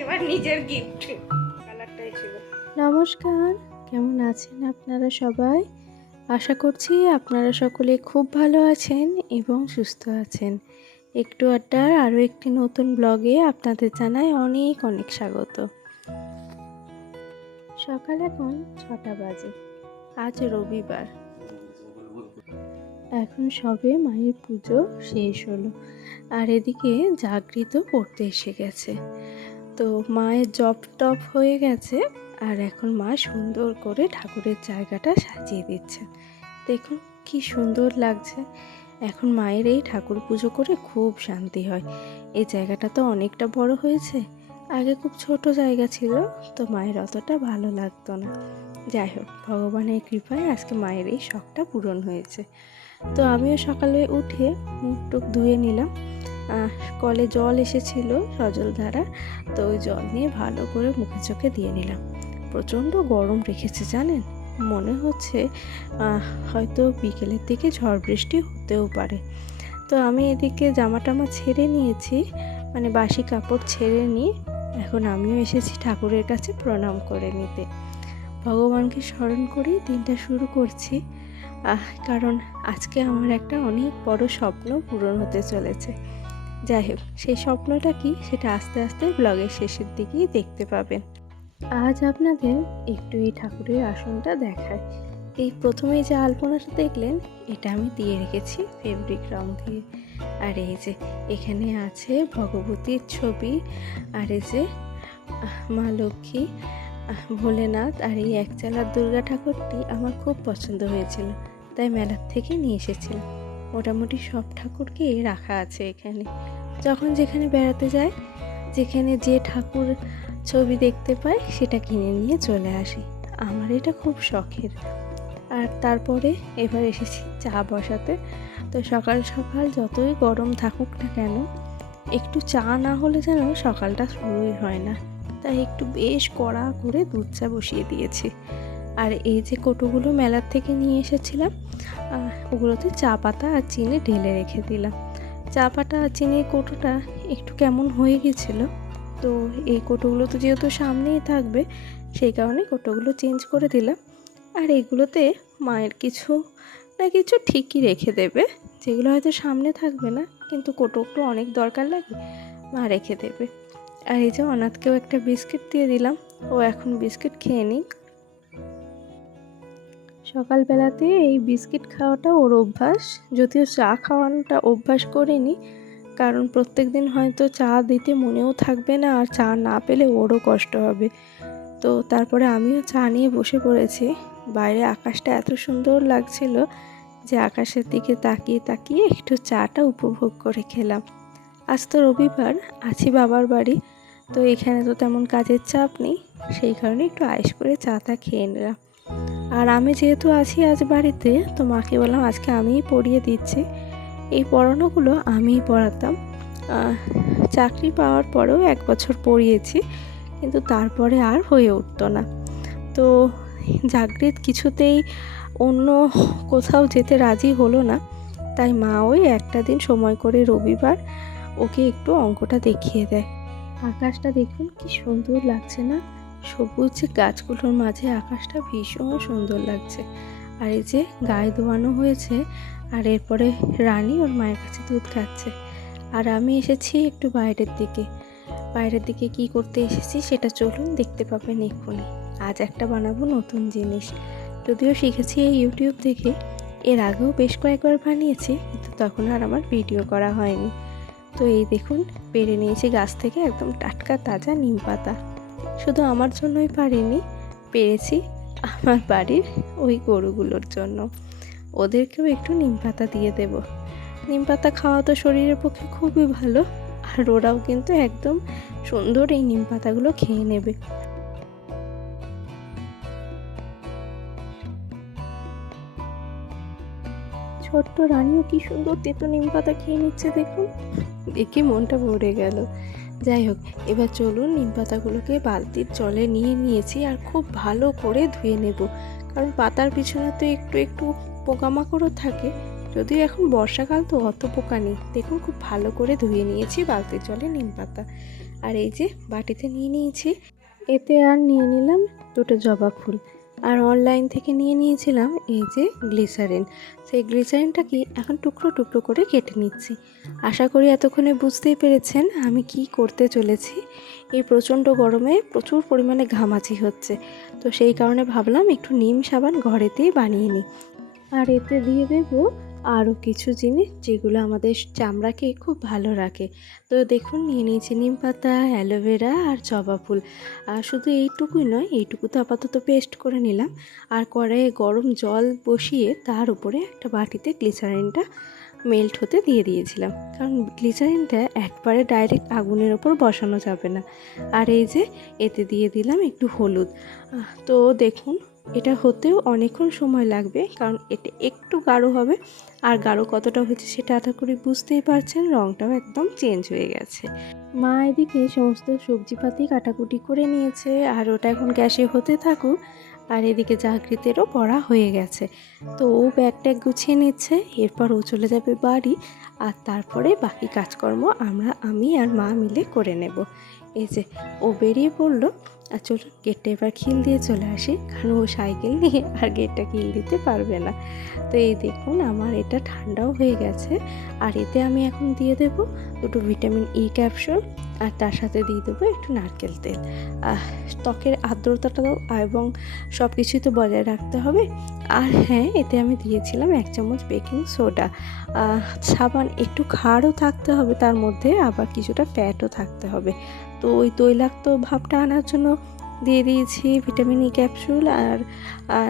এবার নিজের গিফট কালারটাই ছিল। নমস্কার, কেমন আছেন আপনারা সবাই? আশা করছি আপনারা সকলে খুব ভালো আছেন এবং সুস্থ আছেন। একটু আড্ডার আরও একটি নতুন ব্লগে আপনাদের জানাই অনেক অনেক স্বাগত। সকাল এখন 6টা বাজে। আজ রবিবার। এখন সবে মায়ের পুজো শেষ হলো, আর এদিকে জাগৃত পড়তে এসে গেছে। তো মায়ের জপ টপ হয়ে গেছে, আর এখন মা সুন্দর করে ঠাকুরের জায়গাটা সাজিয়ে দিচ্ছে। দেখুন কি সুন্দর লাগছে। এখন মায়ের এই ঠাকুর পুজো করে খুব শান্তি হয়। এই জায়গাটা তো অনেকটা বড় হয়েছে, আগে খুব ছোট জায়গা ছিল, তো মায়ের অতটা ভালো লাগতো না। যাই হোক, ভগবানের কৃপায় আজকে মায়ের এই শখটা পূরণ হয়েছে। তো আমিও সকালে উঠে মুখ টুক ধুয়ে নিলাম। কলে জল এসেছিল সজলধারা, তো ওই জল নিয়ে ভালো করে মুখে চোখে দিয়ে নিলাম। প্রচণ্ড গরম রেখেছে জানেন, মনে হচ্ছে হয়তো বিকেলের দিকে ঝড় বৃষ্টি হতেও পারে। তো আমি এদিকে জামা টামা ছেড়ে নিয়েছি, মানে বাসি কাপড় ছেড়ে নিয়ে এখন আমিও এসেছি ঠাকুরের কাছে প্রণাম করে নিতে। ভগবানকে স্মরণ করেই দিনটা শুরু করছি, কারণ আজকে আমার একটা অনেক বড় স্বপ্ন পূরণ হতে চলেছে। যাই হোক, সেই স্বপ্নটা কি সেটা আস্তে আস্তে ব্লগের শেষের দিকেই দেখতে পাবেন। আজ আপনাদের একটু এই ঠাকুরের আসনটা দেখায়। এই প্রথমেই যে আলপনাটা দেখলেন, এটা আমি দিয়ে রেখেছি ফেব্রিক রং দিয়ে। আর এই যে এখানে আছে ভগবতীর ছবি, আর এই যে মা লক্ষ্মী, ভোলেনাথ, আর এই একচালার দুর্গা ঠাকুরটি আমার খুব পছন্দ হয়েছিল, তাই মেলার থেকে নিয়ে এসেছিলাম। মোটামুটি সব ঠাকুরকেই রাখা আছে এখানে। যখন যেখানে বেড়াতে যায়, যেখানে যে ঠাকুর ছবি দেখতে পাই সেটা কিনে নিয়ে চলে আসি। আমার এটা খুব শখের। আর তারপরে এবার এসেছি চা বসাতে। তো সকাল সকাল যতই গরম থাকুক না কেন, একটু চা না হলে যেন সকালটা শুরুই হয় না, তাই একটু বেশ কড়া করে দুধ চা বসিয়ে দিয়েছি। আর এই যে কৌটোগুলো মেলার থেকে নিয়ে এসেছিলাম, ওগুলোতে চা পাতা আর চিনি ঢেলে রেখে দিলাম। চা পাতা আর চিনির কৌটোটা একটু কেমন হয়ে গেছিলো, তো এই কৌটোগুলো তো যেহেতু সামনেই থাকবে, সেই কারণে কৌটোগুলো চেঞ্জ করে দিলাম। আর এইগুলোতে মায়ের কিছু না কিছু ঠিকই রেখে দেবে, যেগুলো হয়তো সামনে থাকবে না, কিন্তু কৌটোগুলো অনেক দরকার লাগে, মা রেখে দেবে। আর এই যে অনাথকেও একটা বিস্কিট দিয়ে দিলাম, ও এখন বিস্কিট খেয়ে নিক। সকালবেলাতে এই বিস্কিট খাওয়াটা ওর অভ্যাস, যদিও চা খাওয়ানোটা অভ্যাস করিনি, কারণ প্রত্যেক দিন হয়তো চা দিতে মনেও থাকবে না, আর চা না পেলে ওরও কষ্ট হবে। তো তারপরে আমিও চা নিয়ে বসে পড়েছি। বাইরে আকাশটা এত সুন্দর লাগছিল যে আকাশের দিকে তাকিয়ে তাকিয়ে একটু চাটা উপভোগ করে খেলাম। আজ তো রবিবার, আছি বাবার বাড়ি, তো এখানে তো তেমন কাজের চাপ নেই, সেই কারণে একটু আয়েশ করে চাটা খেয়ে নিলাম। আর আমি যেহেতু আছি আজ বাড়িতে, তো মাকে বললাম আজকে আমিই পড়িয়ে দিচ্ছি। এই পড়ানোগুলো আমিই পড়াতাম। চাকরি পাওয়ার পরেও 1 বছর পড়িয়েছি, কিন্তু তারপরে আর হয়ে উঠতো না। তো জাগৃত কিছুতেই অন্য কোথাও যেতে রাজি হলো না, তাই মা ওই একটা দিন সময় করে রবিবার ওকে একটু অঙ্কটা দেখিয়ে দেয়। আকাশটা দেখুন কি সুন্দর লাগছে না, সবুজ গাছগুলোর মাঝে আকাশটা ভীষণ সুন্দর লাগছে। আর এই যে গায়ে ধোয়ানো হয়েছে, আর এরপরে রানী ওর মায়ের কাছে দুধ খাচ্ছে। আর আমি এসেছি একটু বাইরের দিকে কি করতে এসেছি সেটা চলুন দেখতে পাবেন এক্ষুনি। আজ একটা বানাবো নতুন জিনিস, যদিও শিখেছি এই ইউটিউব থেকে, এর আগেও বেশ কয়েকবার বানিয়েছি, কিন্তু তখন আর আমার ভিডিও করা হয়নি। তো এই দেখুন, পেড়ে নিয়েছি গাছ থেকে একদম টাটকা তাজা নিম পাতা। শুধু আমার জন্যই পারিনি, পেরেছি আমার বাড়ির ওই গরুগুলোর জন্য, ওদেরকেও একটু নিম পাতা দিয়ে দেব। নিম পাতা খাওয়া তো শরীরের পক্ষে খুবই ভালো, আর ওরাও কিন্তু একদম সুন্দর এই নিম পাতাগুলো খেয়ে নেবে। ছোট্ট রানীও কি সুন্দর তেতো নিম পাতা খেয়ে নিচ্ছে দেখুন, দেখে মনটা ভরে গেল। যাই হোক, এবার চলুন নিম পাতাগুলোকে বালতির জলে নিয়ে নিয়েছি, আর খুব ভালো করে ধুয়ে নেব, কারণ পাতার পিছনে তো একটু একটু পোকামাকড়ও থাকে, যদিও এখন বর্ষাকাল তো অত পোকা নেই। দেখুন খুব ভালো করে ধুয়ে নিয়েছি বালতির জলে নিম পাতা। আর এই যে বাটিতে নিয়ে নিয়েছি, এতে আর নিয়ে নিলাম দুটো জবা ফুল, আর অনলাইন থেকে নিয়ে নিয়েছিলাম এই যে গ্লিসারিন। সেই গ্লিসারিনটা কি এখন টুকরো টুকরো করে কেটে নিচ্ছি। আশা করি এতক্ষণে বুঝতেই পেরেছেন আমি কি করতে চলেছি। এই প্রচণ্ড গরমে প্রচুর পরিমাণে ঘামাচি হচ্ছে, তো সেই কারণে ভাবলাম একটু নিম সাবান ঘরেতেই বানিয়ে নিই। আর এতে দিয়ে দেবো আরও কিছু জিনিস যেগুলো আমাদের চামড়াকে খুব ভালো রাখে। তো দেখুন নিয়ে নিয়েছি নিম পাতা, অ্যালোভেরা আর জবা ফুল। আর শুধু এইটুকুই নয়, এইটুকু তো আপাতত পেস্ট করে নিলাম। আর কড়াইয়ে গরম জল বসিয়ে তার উপরে একটা বাটিতে গ্লিসারিনটা মেল্ট হতে দিয়ে দিয়েছিলাম, কারণ গ্লিসারিনটা একবারে ডাইরেক্ট আগুনের ওপর বসানো যাবে না। আর এই যে এতে দিয়ে দিলাম একটু হলুদ। তো দেখুন এটা হতেও অনেকক্ষণ সময় লাগবে, কারণ এটা একটু গাঢ় হবে। আর গাঢ় কতটা হয়েছে সেটা আশা করি বুঝতেই পারছেন, রঙটাও একদম চেঞ্জ হয়ে গেছে। মা এদিকে সমস্ত সবজিপাতি কাটাকুটি করে নিয়েছে, আর ওটা এখন গ্যাসে হতে থাকুক। আর এদিকে জাগৃতেরও পড়া হয়ে গেছে, তো ও ব্যাগ ট্যাগ গুছিয়ে নিচ্ছে। এরপর ও চলে যাবে বাড়ি, আর তারপরে বাকি কাজকর্ম আমি আর মা মিলে করে নেব। এই যে ও বেরিয়ে পড়লো। আর চলুন গেটটা এবার খিল দিয়ে চলে আসি, কারণ ও সাইকেল নিয়ে আর গেটটা খিল দিতে পারবে না। তো এই দেখুন আমার এটা ঠান্ডাও হয়ে গেছে। আর এতে আমি এখন দিয়ে দেব দুটো ভিটামিন ই ক্যাপসুল, আর তার সাথে দিয়ে দেবো একটু নারকেল তেল। ত্বকের আর্দ্রতাটাও এবং সব কিছুই তো বজায় রাখতে হবে। আর হ্যাঁ, এতে আমি দিয়েছিলাম 1 চামচ বেকিং সোডা। সাবান একটু খাড়ও থাকতে হবে, তার মধ্যে আবার কিছুটা ফ্যাটও থাকতে হবে। তো ওই তৈলাক্ত ভাবটা আনার জন্য দিয়ে দিয়েছি ভিটামিন ই ক্যাপসুল আর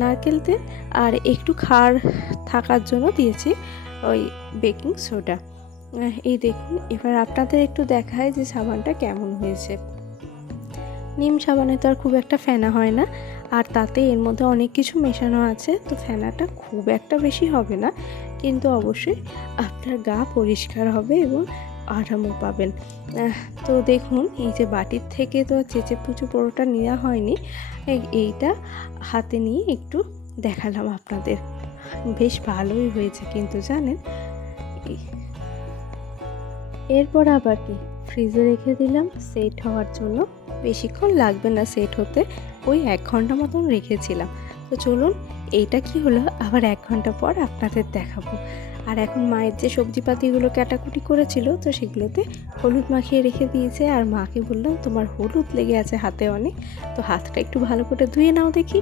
নারকেল তেল, আর একটু খাড় থাকার জন্য দিয়েছি ওই বেকিং সোডা। এই দেখুন এবার আপনাদের একটু দেখায় যে সাবানটা কেমন হয়েছে। নিম সাবানে তো আর খুব একটা ফেনা হয় না, আর তাতে এর মধ্যে অনেক কিছু মেশানো আছে, তো ফেনাটা খুব একটা বেশি হবে না, কিন্তু অবশ্যই আপনার গা পরিষ্কার হবে এবং আরামও পাবেন। তো দেখুন এই যে বাটির থেকে তো চেঁচে পুচু পুরোটা নেওয়া হয়নি, এইটা হাতে নিয়ে একটু দেখালাম আপনাদের। বেশ ভালোই হয়েছে কিন্তু জানেন। এরপর আবার কি ফ্রিজে রেখে দিলাম সেট হওয়ার জন্য। বেশিক্ষণ লাগবে না সেট হতে, ওই 1 ঘন্টা মতন রেখেছিলাম। তো চলুন এইটা কি হলো আবার 1 ঘন্টা পর আপনাদের দেখাবো। আর এখন মায়ের যে সবজিপাতিগুলো কাটাকুটি করেছিল, তো সেগুলোতে হলুদ মাখিয়ে রেখে দিয়েছে। আর মাকে বললাম তোমার হলুদ লেগে আছে হাতে অনেক, তো হাতটা একটু ভালো করে ধুয়ে নাও দেখি।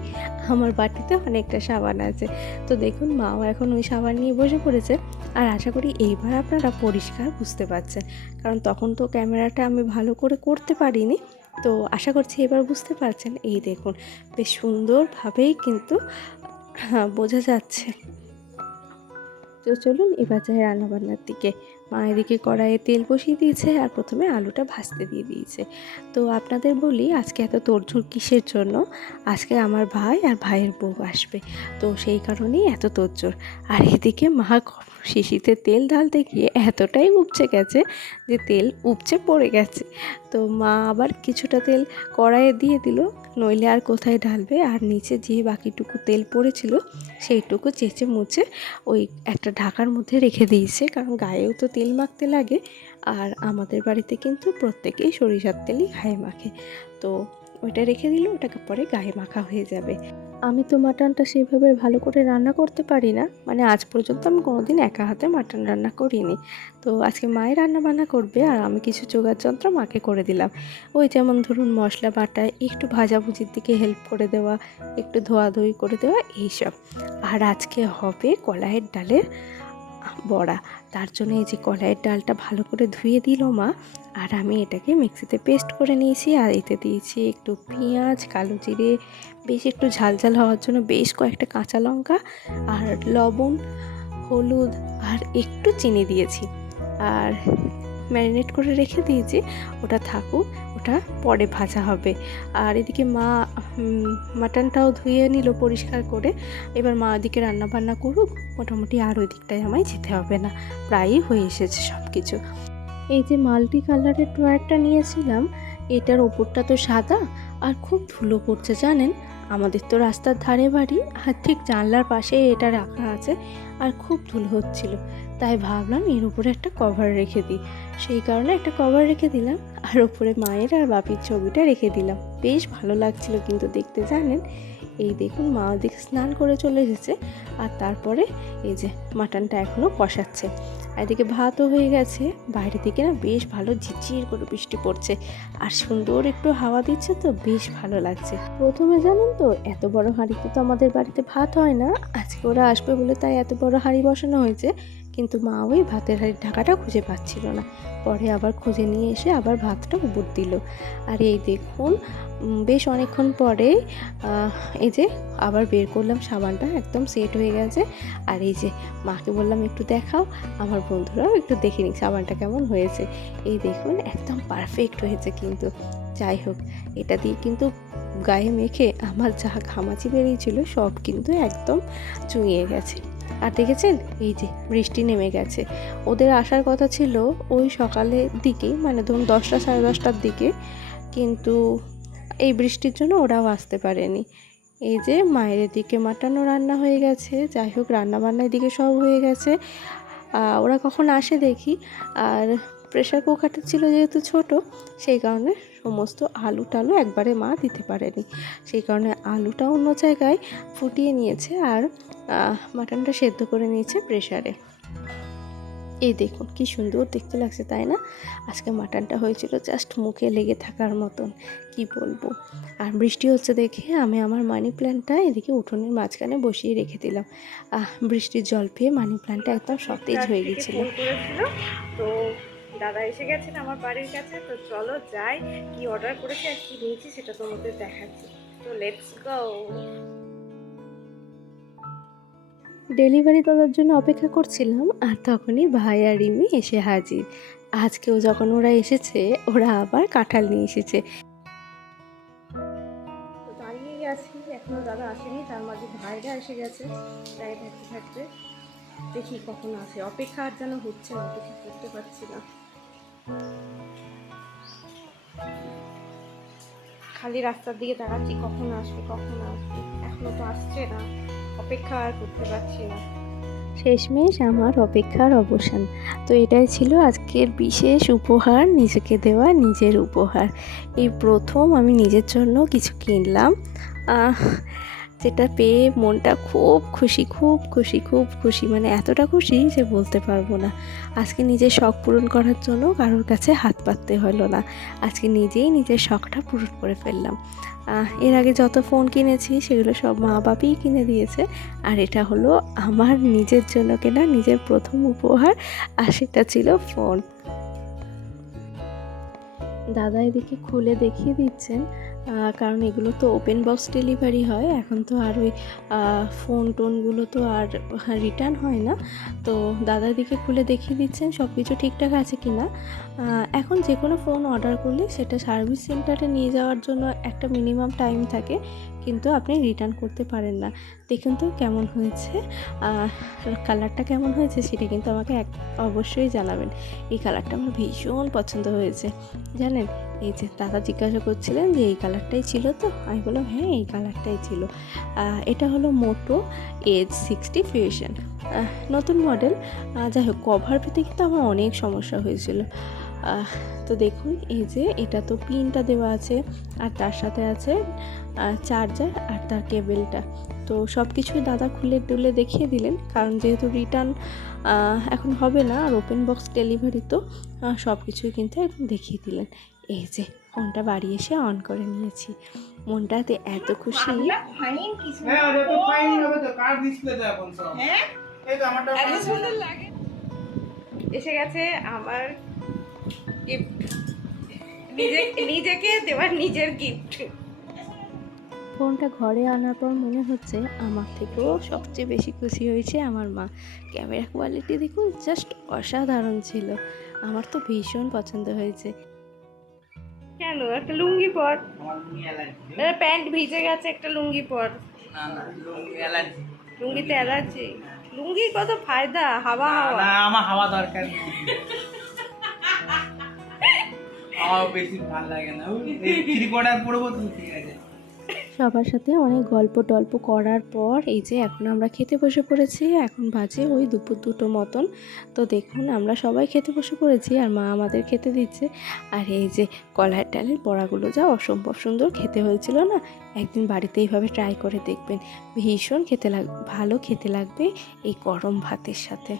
আমার বাটিতে অনেকটা সাবান আছে। তো দেখুন মাও এখন ওই সাবান নিয়ে বসে পড়েছে। আর আশা করি এইবার আপনারা পরিষ্কার বুঝতে পারছেন, কারণ তখন তো ক্যামেরাটা আমি ভালো করে করতে পারিনি। তো আশা করছি এবার বুঝতে পারছেন। এই দেখুন বেশ সুন্দরভাবেই কিন্তু বোঝা যাচ্ছে। তো চলুন এবার যাই রান্নাবান্নার দিকে। মা এদিকে কড়াইয়ে তেল বসিয়ে দিয়েছে, আর প্রথমে আলুটা ভাজতে দিয়ে দিয়েছে। তো আপনাদের বলি আজকে এত তোড়জোড় কিসের জন্য। আজকে আমার ভাই আর ভাইয়ের বউ আসবে, তো সেই কারণেই এত তোড়জোড়। আর এদিকে মা শিশিতে তেল ঢালতে গিয়ে এতটাই উপচে গেছে যে তেল উপচে পড়ে গেছে। তো মা আবার কিছুটা তেল কড়াইয়ে দিয়ে দিল, নইলে আর কোথায় ঢালবে। আর নিচে যে বাকিটুকু তেল পড়েছিল সেইটুকু চেঁচে মুছে ওই একটা ঢাকার মধ্যে রেখে দিয়েছে, কারণ গায়েও তো তেল মাখতে লাগে। আর আমাদের বাড়িতে কিন্তু প্রত্যেকেই সরিষার তেলই গায়ে মাখে, তো ওইটা রেখে দিলে ওটাকে পরে গায়ে মাখা হয়ে যাবে। আমি তো মাটনটা সেভাবে ভালো করে রান্না করতে পারি না, মানে আজ পর্যন্ত আমি কোনোদিন একা হাতে মাটন রান্না করিনি। তো আজকে মায়ের রান্না বান্না করবে, আর আমি কিছু জোগাড় যন্ত্র মাকে করে দিলাম। ওই যেমন ধরুন মশলা বাটা, একটু ভাজাভুজির দিকে হেল্প করে দেওয়া, একটু ধোয়াধুয়ি করে দেওয়া, এইসব। আর আজকে হবে কলাইয়ের ডালের বড়া। তার জন্য এই যে কলাইয়ের ডালটা ভালো করে ধুয়ে দিল মা, আর আমি এটাকে মিক্সিতে পেস্ট করে নিয়েছি। আর এতে দিয়েছি একটু পেঁয়াজ, কালো জিরে, বেশ একটু ঝালঝাল হওয়ার জন্য বেশ কয়েকটা কাঁচা লঙ্কা, আর লবণ, হলুদ আর একটু চিনি দিয়েছি। আর ম্যারিনেট করে রেখে দিয়েছি, ওটা থাকুক, ওটা পরে ভাজা হবে। আর এদিকে মা মাটনটাও ধুয়ে নিল পরিষ্কার করে। এবার মা ওদিকে রান্নাবান্না করুক, মোটামুটি আর ওই দিকটায় আমায় যেতে হবে না, প্রায়ই হয়ে এসেছে সব কিছু। এই যে মাল্টি কালারের ড্রয়ারটা নিয়েছিলাম, এটার ওপরটা তো সাদা আর খুব ধুলো পড়ছে জানেন। আমাদের তো রাস্তার ধারে বাড়ি, আর ঠিক জানলার পাশে এটা রাখা আছে, আর খুব ধুলো হচ্ছিল, তাই ভাবলাম এর উপরে একটা কভার রেখে দিই। সেই কারণে একটা কভার রেখে দিলাম, আর উপরে মায়ের আর বাপির ছবিটা রেখে দিলাম। বেশ ভালো লাগছিল কিন্তু দেখতে, জানেন। এই দেখুন মা ওদিকে স্নান করে চলে এসেছে, আর তারপরে এই যে মাটনটা এখনও কষাচ্ছে। এদিকে ভাতও হয়ে গেছে, বাইরে থেকে না বেশ ভালো ঝিরঝির করে বৃষ্টি পড়ছে, আর সুন্দর একটু হাওয়া দিচ্ছে, তো বেশ ভালো লাগছে। প্রথমে জানেন তো, এত বড় হাঁড়িতে তো আমাদের বাড়িতে ভাত হয় না, আজকে ওরা আসবে বলে তাই এত বড় হাঁড়ি বসানো হয়েছে। কিন্তু মা ওই ভাতের হাঁড়ির ঢাকাটা খুঁজে পাচ্ছিল না, পরে আবার খুঁজে নিয়ে এসে আবার ভাতটা উপর দিল। আর এই দেখুন বেশ অনেকক্ষণ পরে এই যে আবার বের করলাম সাবানটা, একদম সেট হয়ে গেছে। আর এই যে মাকে বললাম একটু দেখাও, আমার বন্ধুরাও একটু দেখে নিক সাবানটা কেমন হয়েছে। এই দেখুন একদম পারফেক্ট হয়েছে কিন্তু। যাই হোক, এটা দিয়ে কিন্তু গায়ে মেখে আমার যা ঘামাচি বেরিয়েছিল সব কিন্তু একদম চুইয়ে গেছে। আর দেখেছেন এই যে বৃষ্টি নেমে গেছে। ওদের আসার কথা ছিল ওই সকালের দিকেই, মানে ধরুন 10টা সাড়ে 10টার দিকে, কিন্তু এই বৃষ্টির জন্য ওরাও আসতে পারেনি। এই যে মায়ের এদিকে মাটনও রান্না হয়ে গেছে। যাই হোক, রান্নাবান্না এদিকে সব হয়ে গেছে। ওরা কখন আসে দেখি। আর প্রেশার কুকারটা ছিল যেহেতু ছোট, সেই কারণে সমস্ত আলু টালু একবারে মা দিতে পারেনি, সেই কারণে আলুটা অন্য জায়গায় ফুটিয়ে নিয়েছে, আর মাটনটা সেদ্ধ করে নিয়েছে প্রেশারে। এই দেখুন কি সুন্দর দেখতে লাগছে, তাই না? আজকে মাটনটা হয়েছিল জাস্ট মুখে লেগে থাকার মতন, কি বলবো। আর বৃষ্টি হচ্ছে দেখে আমি আমার মানি প্ল্যান্টটা এদিকে উঠোনের মাঝখানে বসিয়ে রেখে দিলাম। বৃষ্টির জল পেয়ে মানি প্ল্যান্টটা একদম সতেজ হয়ে গেছিল। ফোন করেছিল, তো দাদা এসে গেছেন আমার বাড়ির কাছে, তো চলো যাই, কি অর্ডার করেছি আর কি নিয়েছি সেটা তোমাদের দেখাচ্ছি। তো লেটস গো। ডেলিভারি দাদার জন্য অপেক্ষা করছিলাম, আর তখনই ভাই আর রিমি এসে হাজির। আজকেও যখন ওরা এসেছে, ওরা আবার কাঁঠাল নিয়ে এসেছে। তো দাঁড়িয়েই আছি, এখনো দাদা আসেনি, তার মাঝে ভাইরা এসে গেছে। দাঁড়িয়ে থাকতে থাকতে দেখি কখন আসে, অপেক্ষা আর যেন হচ্ছে না, অপেক্ষা করতে পারছি না। খালি রাস্তার দিকে তাকাচ্ছি কখন আসবে কখন আসবে, এখনো তো আসছে না, অপেক্ষা আর করতে পারছি না। শেষমেশ আমার অপেক্ষার অবসান। তো এটাই ছিল আজকের বিশেষ উপহার, নিজেকে দেওয়া নিজের উপহার। এই প্রথম আমি নিজের জন্য কিছু কিনলাম, যেটা পেয়ে মনটা খুব খুশি, খুব খুশি, খুব খুশি, মানে এতটা খুশি যে বলতে পারবো না। আজকে নিজের শখ পূরণ করার জন্য কারোর কাছে হাত পাততে হলো না, আজকে নিজেই নিজের শখটা পূরণ করে ফেললাম। এর আগে যত ফোন কিনেছি সেগুলো সব মা বাবাই কিনে দিয়েছে, আর এটা হলো আমার নিজের জন্য কেনা নিজের প্রথম উপহার, আর সেটা ছিল ফোন। দাদা এদিকে খুলে দেখিয়ে দিচ্ছেন, কারণ এগুলো তো ওপেন বক্স ডেলিভারি হয়, এখন তো আর ওই ফোন টোনগুলো তো আর রিটার্ন হয় না। তো দাদা এদিকে খুলে দেখিয়ে দিচ্ছেন সব কিছু ঠিকঠাক আছে কি না। এখন যে কোনো ফোন অর্ডার করলে সেটা সার্ভিস সেন্টারে নিয়ে যাওয়ার জন্য একটা মিনিমাম টাইম থাকে, কিন্তু আপনি রিটার্ন করতে পারেন না। দেখুন তো কেমন হয়েছে, কালারটা কেমন হয়েছে সেটা কিন্তু আমাকে অবশ্যই জানাবেন। এই কালারটা আমার ভীষণ পছন্দ হয়েছে, জানেন। এই যে দাদা জিজ্ঞাসা করছিলেন যে এই কালারটাই ছিল, তো আমি বললাম হ্যাঁ এই কালারটাই ছিল। এটা হলো মোটো এজ 60 ফিউশন, নতুন মডেল। যাই হোক, কভার পেতে কিন্তু আমার অনেক সমস্যা হয়েছিল। তো দেখুন এই যে এটা তো পিনটা দেওয়া আছে, আর তার সাথে আছে চার্জার আর তার কেবেলটা। তো সব কিছুই দাদা খুলে টুলে দেখিয়ে দিলেন, কারণ যেহেতু রিটার্ন এখন হবে না, আর ওপেন বক্স ডেলিভারি, তো সব কিছুই কিন্তু এখন দেখিয়ে দিলেন। এই যে ফোনটা বাড়ি এসে অন করে নিয়েছি, মনটাতে এত খুশি। এসে গেছে আমার গিফট, নিজেকে দেওয়ার নিজের গিফট। ফোনটা ঘরে আনার পর মনে হচ্ছে আমার থেকেও সবচেয়ে বেশি খুশি হয়েছে আমার মা। ক্যামেরা কোয়ালিটি দেখুন জাস্ট অসাধারণ ছিল, আমার তো ভীষণ পছন্দ হয়েছে। কেন একটা লুঙ্গি পর, প্যান্ট ভিজে গেছে, একটা লুঙ্গি পর। লুঙ্গিতে অ্যালার্জি? লুঙ্গির কত ফায়দা, হাওয়া হাওয়া। আমার হাওয়া দরকার নেই, আমার বেশি ভালো লাগে না। থ্রি কোয়ার্টার পরবো তো ঠিক আছে। সবার সাথে অনেক গল্প টল্প করার পর এই যে এখন আমরা খেতে বসে পড়েছি। এখন বাজে ওই দুপুর 2টো মতন। তো দেখুন আমরা সবাই খেতে বসে পড়েছি আর মা আমাদের খেতে দিচ্ছে। আর এই যে কলাইয়ের ডালের বড়াগুলো যা অসম্ভব সুন্দর খেতে হয়েছিল না, একদিন বাড়িতে এইভাবে ট্রাই করে দেখবেন, ভীষণ ভালো খেতে লাগবে এই গরম ভাতের সাথে।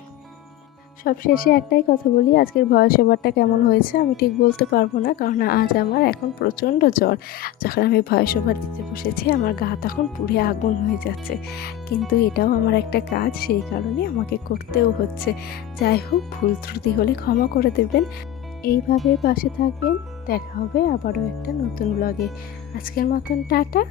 সব শেষে একটাই কথা বলি, আজকের ভয়েস ওভারটা কেমন হয়েছে আমি ঠিক বলতে পারবো না, কারণ আজ আমার এখন প্রচণ্ড জ্বর। যখন আমি ভয়েস ওভার দিতে বসেছি আমার গা তখন পুড়ে আগুন হয়ে যাচ্ছে, কিন্তু এটাও আমার একটা কাজ, সেই কারণে আমাকে করতেও হচ্ছে। যাই হোক, ভুল ত্রুটি হলে ক্ষমা করে দেবেন। এইভাবে পাশে থাকবেন। দেখা হবে আবারও একটা নতুন ব্লগে। আজকের মতন টাটা।